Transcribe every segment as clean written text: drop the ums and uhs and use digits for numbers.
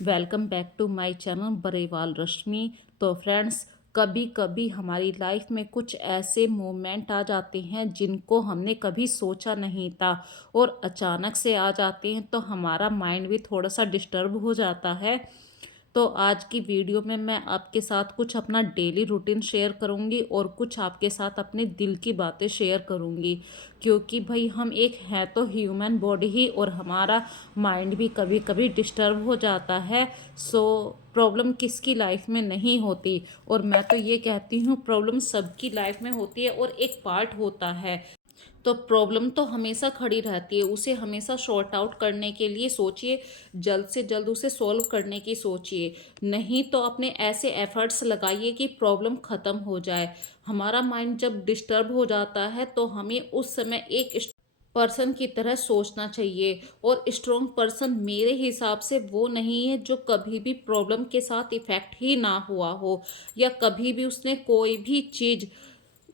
Welcome back to my channel Barewal Rashmi. तो friends, कभी कभी हमारी लाइफ में कुछ ऐसे मोमेंट आ जाते हैं जिनको हमने कभी सोचा नहीं था और अचानक से आ जाते हैं, तो हमारा माइंड भी थोड़ा सा डिस्टर्ब हो जाता है। तो आज की वीडियो में मैं आपके साथ कुछ अपना डेली रूटीन शेयर करूंगी और कुछ आपके साथ अपने दिल की बातें शेयर करूंगी, क्योंकि भाई हम एक है तो ह्यूमन बॉडी ही, और हमारा माइंड भी कभी कभी डिस्टर्ब हो जाता है। सो प्रॉब्लम किसकी लाइफ में नहीं होती, और मैं तो ये कहती हूँ प्रॉब्लम सबकी लाइफ में होती है और एक पार्ट होता है। तो प्रॉब्लम तो हमेशा खड़ी रहती है, उसे हमेशा सॉर्ट आउट करने के लिए सोचिए, जल्द से जल्द उसे सॉल्व करने की सोचिए। नहीं तो अपने ऐसे एफर्ट्स लगाइए कि प्रॉब्लम ख़त्म हो जाए। हमारा माइंड जब डिस्टर्ब हो जाता है तो हमें उस समय एक पर्सन की तरह सोचना चाहिए। और स्ट्रॉन्ग पर्सन मेरे हिसाब से वो नहीं है जो कभी भी प्रॉब्लम के साथ इफेक्ट ही ना हुआ हो, या कभी भी उसने कोई भी चीज़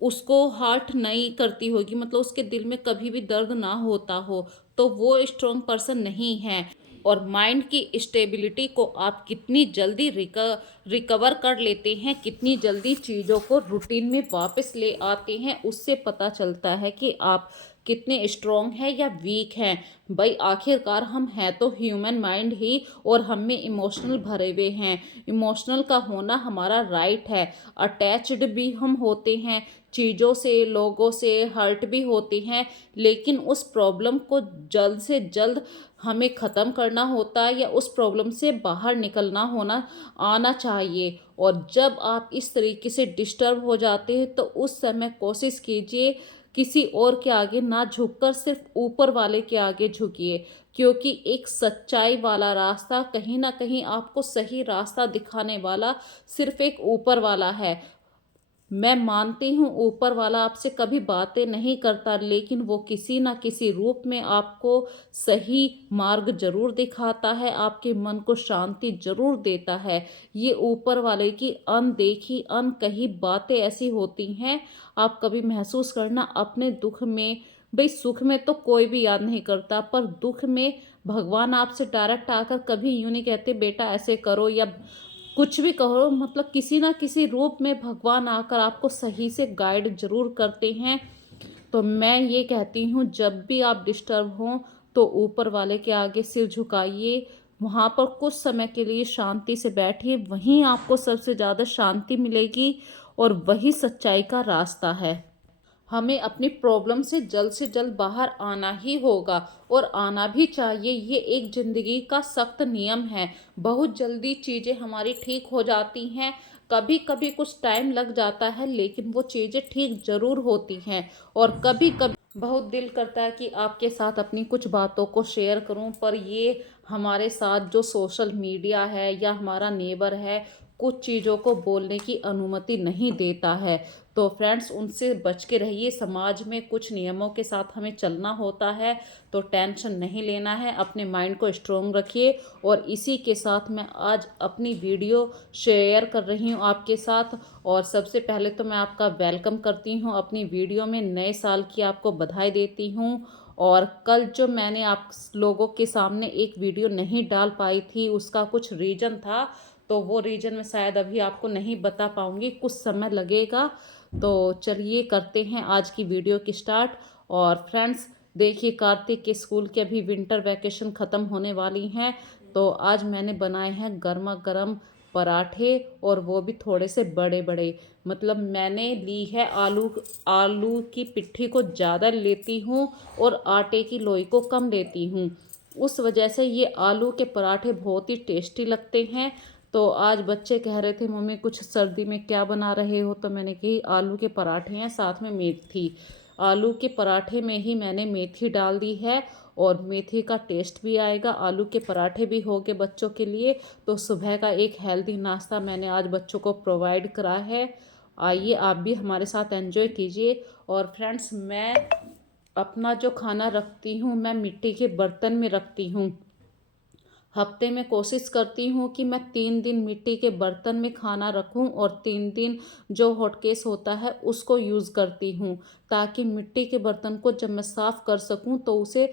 उसको हर्ट नहीं करती होगी, मतलब उसके दिल में कभी भी दर्द ना होता हो, तो वो स्ट्रॉन्ग पर्सन नहीं है। और माइंड की स्टेबिलिटी को आप कितनी जल्दी रिकवर कर लेते हैं, कितनी जल्दी चीज़ों को रूटीन में वापस ले आते हैं, उससे पता चलता है कि आप कितने स्ट्रॉन्ग हैं या वीक हैं। भाई आखिरकार हम हैं तो ह्यूमन माइंड ही, और हम में इमोशनल भरे हुए हैं। इमोशनल का होना हमारा राइट है। अटैच्ड भी हम होते हैं चीज़ों से, लोगों से हर्ट भी होते हैं, लेकिन उस प्रॉब्लम को जल्द से जल्द हमें ख़त्म करना होता है, या उस प्रॉब्लम से बाहर निकलना होना आना चाहिए। और जब आप इस तरीके से डिस्टर्ब हो जाते हैं तो उस समय कोशिश कीजिए किसी और के आगे ना झुककर सिर्फ ऊपर वाले के आगे झुकिए, क्योंकि एक सच्चाई वाला रास्ता, कहीं ना कहीं आपको सही रास्ता दिखाने वाला सिर्फ एक ऊपर वाला है। मैं मानती हूँ ऊपर वाला आपसे कभी बातें नहीं करता, लेकिन वो किसी ना किसी रूप में आपको सही मार्ग जरूर दिखाता है, आपके मन को शांति जरूर देता है। ये ऊपर वाले की अनदेखी अनकही बातें ऐसी होती हैं, आप कभी महसूस करना अपने दुख में। भाई सुख में तो कोई भी याद नहीं करता, पर दुख में भगवान आपसे डायरेक्ट आकर कभी यूं नहीं कहते बेटा ऐसे करो या कुछ भी कहो, मतलब किसी ना किसी रूप में भगवान आकर आपको सही से गाइड जरूर करते हैं। तो मैं ये कहती हूँ जब भी आप डिस्टर्ब हों तो ऊपर वाले के आगे सिर झुकाइए, वहाँ पर कुछ समय के लिए शांति से बैठिए, वहीं आपको सबसे ज़्यादा शांति मिलेगी, और वही सच्चाई का रास्ता है। हमें अपनी प्रॉब्लम से जल्द बाहर आना ही होगा, और आना भी चाहिए। ये एक ज़िंदगी का सख्त नियम है। बहुत जल्दी चीज़ें हमारी ठीक हो जाती हैं, कभी कभी कुछ टाइम लग जाता है, लेकिन वो चीज़ें ठीक ज़रूर होती हैं। और कभी कभी बहुत दिल करता है कि आपके साथ अपनी कुछ बातों को शेयर करूं, पर ये हमारे साथ जो सोशल मीडिया है या हमारा नेबर है, कुछ चीज़ों को बोलने की अनुमति नहीं देता है। तो फ्रेंड्स, उनसे बच के रहिए। समाज में कुछ नियमों के साथ हमें चलना होता है, तो टेंशन नहीं लेना है, अपने माइंड को स्ट्रोंग रखिए। और इसी के साथ मैं आज अपनी वीडियो शेयर कर रही हूँ आपके साथ। और सबसे पहले तो मैं आपका वेलकम करती हूँ अपनी वीडियो में, नए साल की आपको बधाई देती हूँ। और कल जो मैंने आप लोगों के सामने एक वीडियो नहीं डाल पाई थी, उसका कुछ रीज़न था, तो वो रीज़न मैं शायद अभी आपको नहीं बता पाऊँगी, कुछ समय लगेगा। तो चलिए करते हैं आज की वीडियो की स्टार्ट। और फ्रेंड्स, देखिए कार्तिक के स्कूल के अभी विंटर वैकेशन ख़त्म होने वाली हैं, तो आज मैंने बनाए हैं गर्मा गर्म पराठे, और वो भी थोड़े से बड़े बड़े। मतलब मैंने ली है आलू, आलू की पिट्ठी को ज़्यादा लेती हूँ और आटे की लोई को कम लेती हूँ, उस वजह से ये आलू के पराठे बहुत ही टेस्टी लगते हैं। तो आज बच्चे कह रहे थे मम्मी कुछ सर्दी में क्या बना रहे हो, तो मैंने कही आलू के पराठे हैं, साथ में मेथी। आलू के पराठे में ही मैंने मेथी डाल दी है, और मेथी का टेस्ट भी आएगा, आलू के पराठे भी हो गए बच्चों के लिए। तो सुबह का एक हेल्दी नाश्ता मैंने आज बच्चों को प्रोवाइड करा है। आइए आप भी हमारे साथ एंजॉय कीजिए। और फ्रेंड्स, मैं अपना जो खाना रखती हूँ मैं मिट्टी के बर्तन में रखती हूँ। हफ्ते में कोशिश करती हूँ कि मैं 3 दिन मिट्टी के बर्तन में खाना रखूँ, और 3 दिन जो हॉटकेस होता है उसको यूज़ करती हूँ, ताकि मिट्टी के बर्तन को जब मैं साफ़ कर सकूँ तो उसे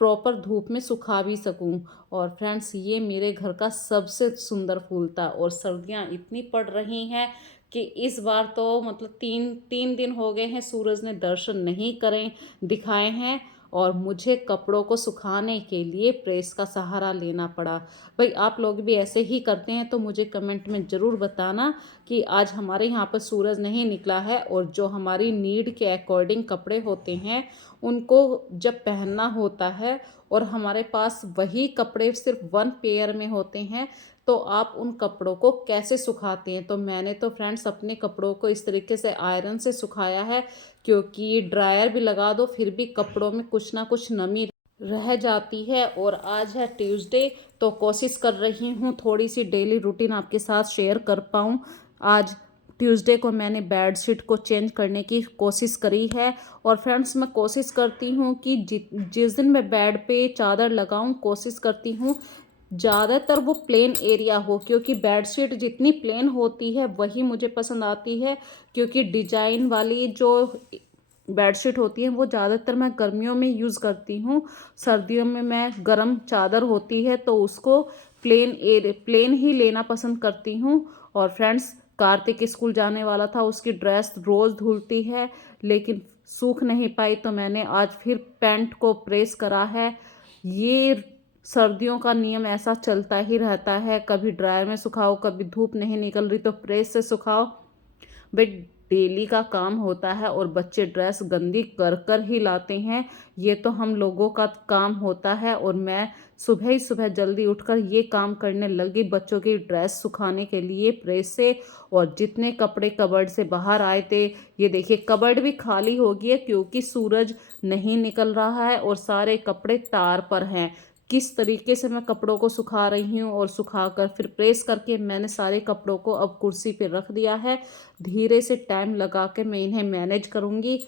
प्रॉपर धूप में सुखा भी सकूं। और फ्रेंड्स, ये मेरे घर का सबसे सुंदर फूल था। और सर्दियाँ इतनी पड़ रही हैं कि इस बार तो मतलब तीन तीन दिन हो गए हैं सूरज ने दर्शन नहीं करें दिखाए हैं, और मुझे कपड़ों को सुखाने के लिए प्रेस का सहारा लेना पड़ा। भाई आप लोग भी ऐसे ही करते हैं तो मुझे कमेंट में ज़रूर बताना कि आज हमारे यहाँ पर सूरज नहीं निकला है। और जो हमारी नीड के अकॉर्डिंग कपड़े होते हैं उनको जब पहनना होता है और हमारे पास वही कपड़े सिर्फ वन पेयर में होते हैं, तो आप उन कपड़ों को कैसे सुखाते हैं। तो मैंने तो फ्रेंड्स अपने कपड़ों को इस तरीके से आयरन से सुखाया है, क्योंकि ड्रायर भी लगा दो फिर भी कपड़ों में कुछ ना कुछ नमी रह जाती है। और आज है ट्यूसडे, तो कोशिश कर रही हूँ थोड़ी सी डेली रूटीन आपके साथ शेयर कर पाऊँ। आज ट्यूसडे को मैंने बेडशीट को चेंज करने की कोशिश करी है। और फ्रेंड्स, मैं कोशिश करती हूँ कि जिस दिन मैं बेड पे चादर लगाऊँ, कोशिश करती हूँ ज़्यादातर वो प्लेन एरिया हो, क्योंकि बेडशीट जितनी प्लेन होती है वही मुझे पसंद आती है। क्योंकि डिजाइन वाली जो बेडशीट होती है वो ज़्यादातर मैं गर्मियों में यूज़ करती हूँ। सर्दियों में मैं गर्म चादर होती है तो उसको प्लेन ही लेना पसंद करती हूँ। और फ्रेंड्स, कार्तिक स्कूल जाने वाला था, उसकी ड्रेस रोज़ धुलती है लेकिन सूख नहीं पाई, तो मैंने आज फिर पैंट को प्रेस करा है। ये सर्दियों का नियम ऐसा चलता ही रहता है, कभी ड्रायर में सुखाओ, कभी धूप नहीं निकल रही तो प्रेस से सुखाओ। भाई डेली का काम होता है और बच्चे ड्रेस गंदी कर कर ही लाते हैं, ये तो हम लोगों का काम होता है। और मैं सुबह ही सुबह जल्दी उठकर ये काम करने लगी बच्चों की ड्रेस सुखाने के लिए प्रेस से। और जितने कपड़े कबर्ड से बाहर आए थे, ये देखिए कबर्ड भी खाली हो गई है क्योंकि सूरज नहीं निकल रहा है और सारे कपड़े तार पर हैं। किस तरीके से मैं कपड़ों को सुखा रही हूँ और सुखाकर फिर प्रेस करके मैंने सारे कपड़ों को अब कुर्सी पे रख दिया है। धीरे से टाइम लगा के मैं इन्हें मैनेज करूँगी।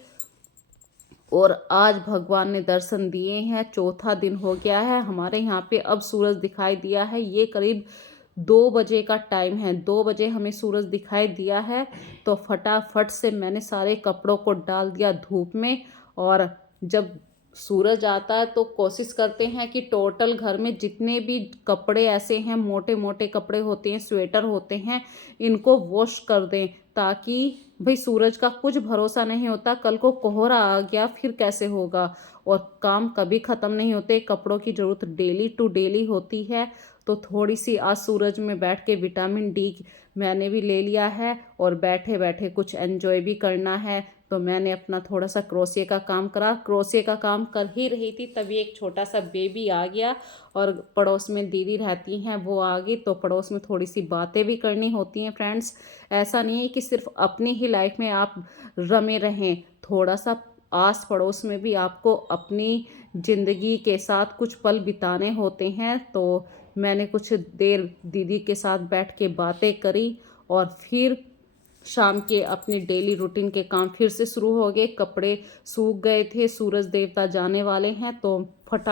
और आज भगवान ने दर्शन दिए हैं, चौथा दिन हो गया है हमारे यहाँ पे अब सूरज दिखाई दिया है। ये करीब 2 बजे का टाइम है, 2 बजे हमें सूरज दिखाई दिया है। तो फटाफट से मैंने सारे कपड़ों को डाल दिया धूप में। और जब सूरज आता है तो कोशिश करते हैं कि टोटल घर में जितने भी कपड़े ऐसे हैं, मोटे मोटे कपड़े होते हैं, स्वेटर होते हैं, इनको वॉश कर दें, ताकि भाई सूरज का कुछ भरोसा नहीं होता, कल को कोहरा आ गया फिर कैसे होगा। और काम कभी ख़त्म नहीं होते, कपड़ों की ज़रूरत डेली टू डेली होती है। तो थोड़ी सी आज सूरज में बैठ के विटामिन डी मैंने भी ले लिया है और बैठे बैठे कुछ एंजॉय भी करना है। तो मैंने अपना थोड़ा सा क्रोशिया का काम करा, क्रोशिया का काम कर ही रही थी तभी एक छोटा सा बेबी आ गया। और पड़ोस में दीदी रहती हैं, वो आ गई, तो पड़ोस में थोड़ी सी बातें भी करनी होती हैं फ्रेंड्स। ऐसा नहीं है कि सिर्फ अपनी ही लाइफ में आप रमे रहें, थोड़ा सा आस पड़ोस में भी आपको अपनी ज़िंदगी के साथ कुछ पल बिताने होते हैं। तो मैंने कुछ देर दीदी के साथ बैठ के बातें करी और फिर शाम के अपने डेली रूटीन के काम फिर से शुरू हो गए। कपड़े सूख गए थे, सूरज देवता जाने वाले हैं, तो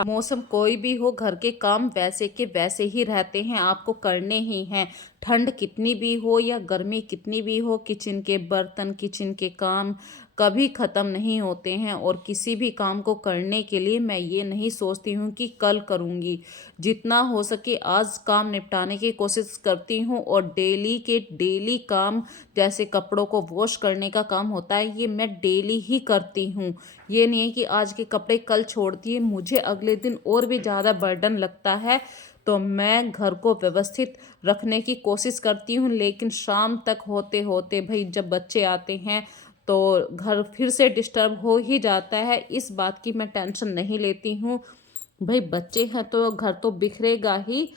मौसम कोई भी हो घर के काम वैसे के वैसे ही रहते हैं, आपको करने ही हैं। ठंड कितनी भी हो या गर्मी कितनी भी हो, किचन के बर्तन, किचन के काम कभी ख़त्म नहीं होते हैं। और किसी भी काम को करने के लिए मैं ये नहीं सोचती हूँ कि कल करूँगी, जितना हो सके आज काम निपटाने की कोशिश करती हूँ। और डेली के डेली काम जैसे कपड़ों को वॉश करने का काम होता है, ये मैं डेली ही करती हूँ। ये नहीं है कि आज के कपड़े कल छोड़ती है, मुझे अगले दिन और भी ज़्यादा बर्डन लगता है। तो मैं घर को व्यवस्थित रखने की कोशिश करती हूँ, लेकिन शाम तक होते होते भाई जब बच्चे आते हैं तो घर फिर से डिस्टर्ब हो ही जाता है। इस बात की मैं टेंशन नहीं लेती हूँ, भाई बच्चे हैं तो घर तो बिखरेगा ही,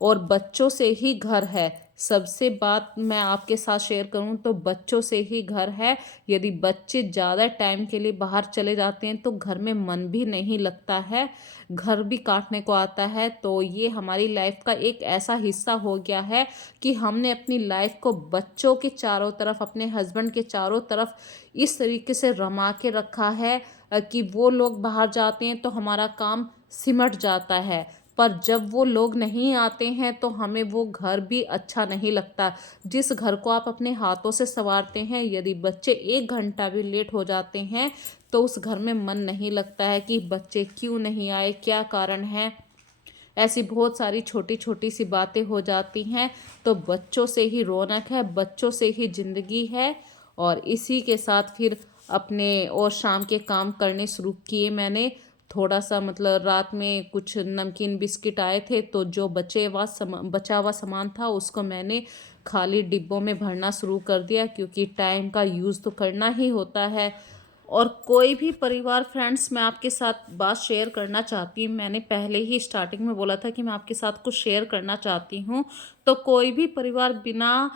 और बच्चों से ही घर है। सबसे बात मैं आपके साथ शेयर करूं तो बच्चों से ही घर है। यदि बच्चे ज़्यादा टाइम के लिए बाहर चले जाते हैं तो घर में मन भी नहीं लगता है, घर भी काटने को आता है। तो ये हमारी लाइफ का एक ऐसा हिस्सा हो गया है कि हमने अपनी लाइफ को बच्चों के चारों तरफ, अपने हस्बैंड के चारों तरफ इस तरीके से रमा के रखा है कि वो लोग बाहर जाते हैं तो हमारा काम सिमट जाता है। पर जब वो लोग नहीं आते हैं तो हमें वो घर भी अच्छा नहीं लगता। जिस घर को आप अपने हाथों से संवारते हैं, यदि बच्चे 1 घंटा भी लेट हो जाते हैं तो उस घर में मन नहीं लगता है कि बच्चे क्यों नहीं आए, क्या कारण है। ऐसी बहुत सारी छोटी छोटी सी बातें हो जाती हैं। तो बच्चों से ही रौनक है, बच्चों से ही ज़िंदगी है। और इसी के साथ फिर अपने और शाम के काम करने शुरू किए मैंने। थोड़ा सा मतलब रात में कुछ नमकीन बिस्किट आए थे, तो जो बचा हुआ सामान था उसको मैंने खाली डिब्बों में भरना शुरू कर दिया, क्योंकि टाइम का यूज़ तो करना ही होता है। और कोई भी परिवार, फ्रेंड्स, मैं आपके साथ बात शेयर करना चाहती हूँ। मैंने पहले ही स्टार्टिंग में बोला था कि मैं आपके साथ कुछ शेयर करना चाहती हूँ। तो कोई भी परिवार बिना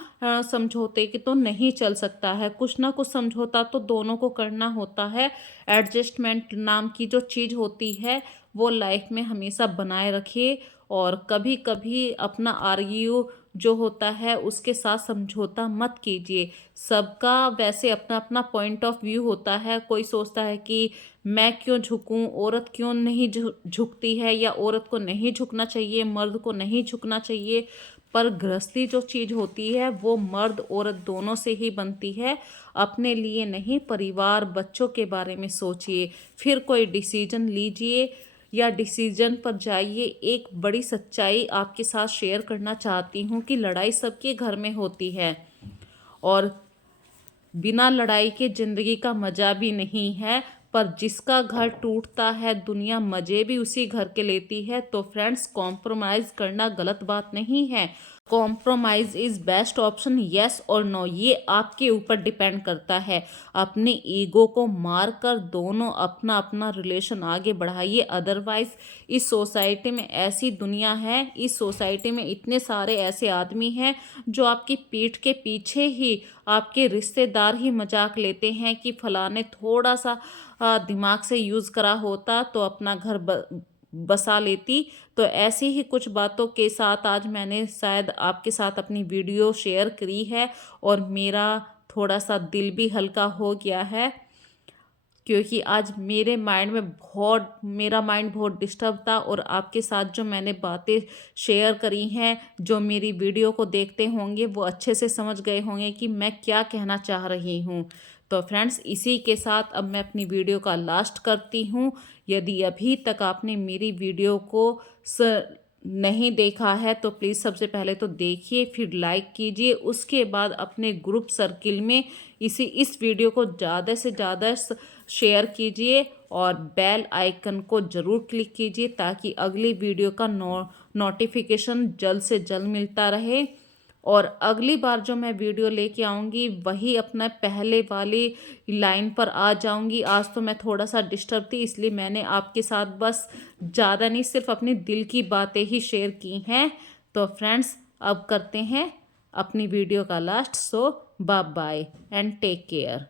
समझौते के तो नहीं चल सकता है। कुछ ना कुछ समझौता तो दोनों को करना होता है। एडजस्टमेंट नाम की जो चीज़ होती है वो लाइफ में हमेशा बनाए रखिए। और कभी कभी अपना आर्ग्यू जो होता है उसके साथ समझौता मत कीजिए। सबका वैसे अपना अपना पॉइंट ऑफ व्यू होता है। कोई सोचता है कि मैं क्यों झुकूं, औरत क्यों नहीं झुकती है, या औरत को नहीं झुकना चाहिए, मर्द को नहीं झुकना चाहिए। पर गृहस्थी जो चीज़ होती है वो मर्द औरत दोनों से ही बनती है। अपने लिए नहीं, परिवार बच्चों के बारे में सोचिए, फिर कोई डिसीजन लीजिए या डिसीजन पर जाइए। एक बड़ी सच्चाई आपके साथ शेयर करना चाहती हूँ कि लड़ाई सबके घर में होती है, और बिना लड़ाई के ज़िंदगी का मज़ा भी नहीं है। पर जिसका घर टूटता है दुनिया मज़े भी उसी घर के लेती है। तो फ्रेंड्स, कॉम्प्रोमाइज़ करना गलत बात नहीं है। Compromise is best option, yes और नो, ये आपके ऊपर डिपेंड करता है। अपने ईगो को मार कर दोनों अपना अपना रिलेशन आगे बढ़ाइए। अदरवाइज़ इस सोसाइटी में ऐसी दुनिया है, इस सोसाइटी में इतने सारे ऐसे आदमी हैं जो आपकी पीठ के पीछे ही, आपके रिश्तेदार ही मजाक लेते हैं कि फलाने थोड़ा सा दिमाग से यूज़ करा होता तो अपना घर बसा लेती। तो ऐसी ही कुछ बातों के साथ आज मैंने शायद आपके साथ अपनी वीडियो शेयर करी है, और मेरा थोड़ा सा दिल भी हल्का हो गया है, क्योंकि आज मेरा माइंड बहुत डिस्टर्ब था। और आपके साथ जो मैंने बातें शेयर करी हैं, जो मेरी वीडियो को देखते होंगे वो अच्छे से समझ गए होंगे कि मैं क्या कहना चाह रही हूँ। तो फ्रेंड्स, इसी के साथ अब मैं अपनी वीडियो का लास्ट करती हूँ। यदि अभी तक आपने मेरी वीडियो को नहीं देखा है तो प्लीज़ सबसे पहले तो देखिए, फिर लाइक कीजिए, उसके बाद अपने ग्रुप सर्किल में इस वीडियो को ज़्यादा से ज़्यादा शेयर कीजिए, और बेल आइकन को ज़रूर क्लिक कीजिए ताकि अगली वीडियो का नोटिफिकेशन जल्द से जल्द मिलता रहे। और अगली बार जो मैं वीडियो लेके आऊँगी वही अपना पहले वाली लाइन पर आ जाऊँगी। आज तो मैं थोड़ा सा डिस्टर्ब थी, इसलिए मैंने आपके साथ बस ज़्यादा नहीं, सिर्फ अपने दिल की बातें ही शेयर की हैं। तो फ्रेंड्स, अब करते हैं अपनी वीडियो का last. So bye bye and take care.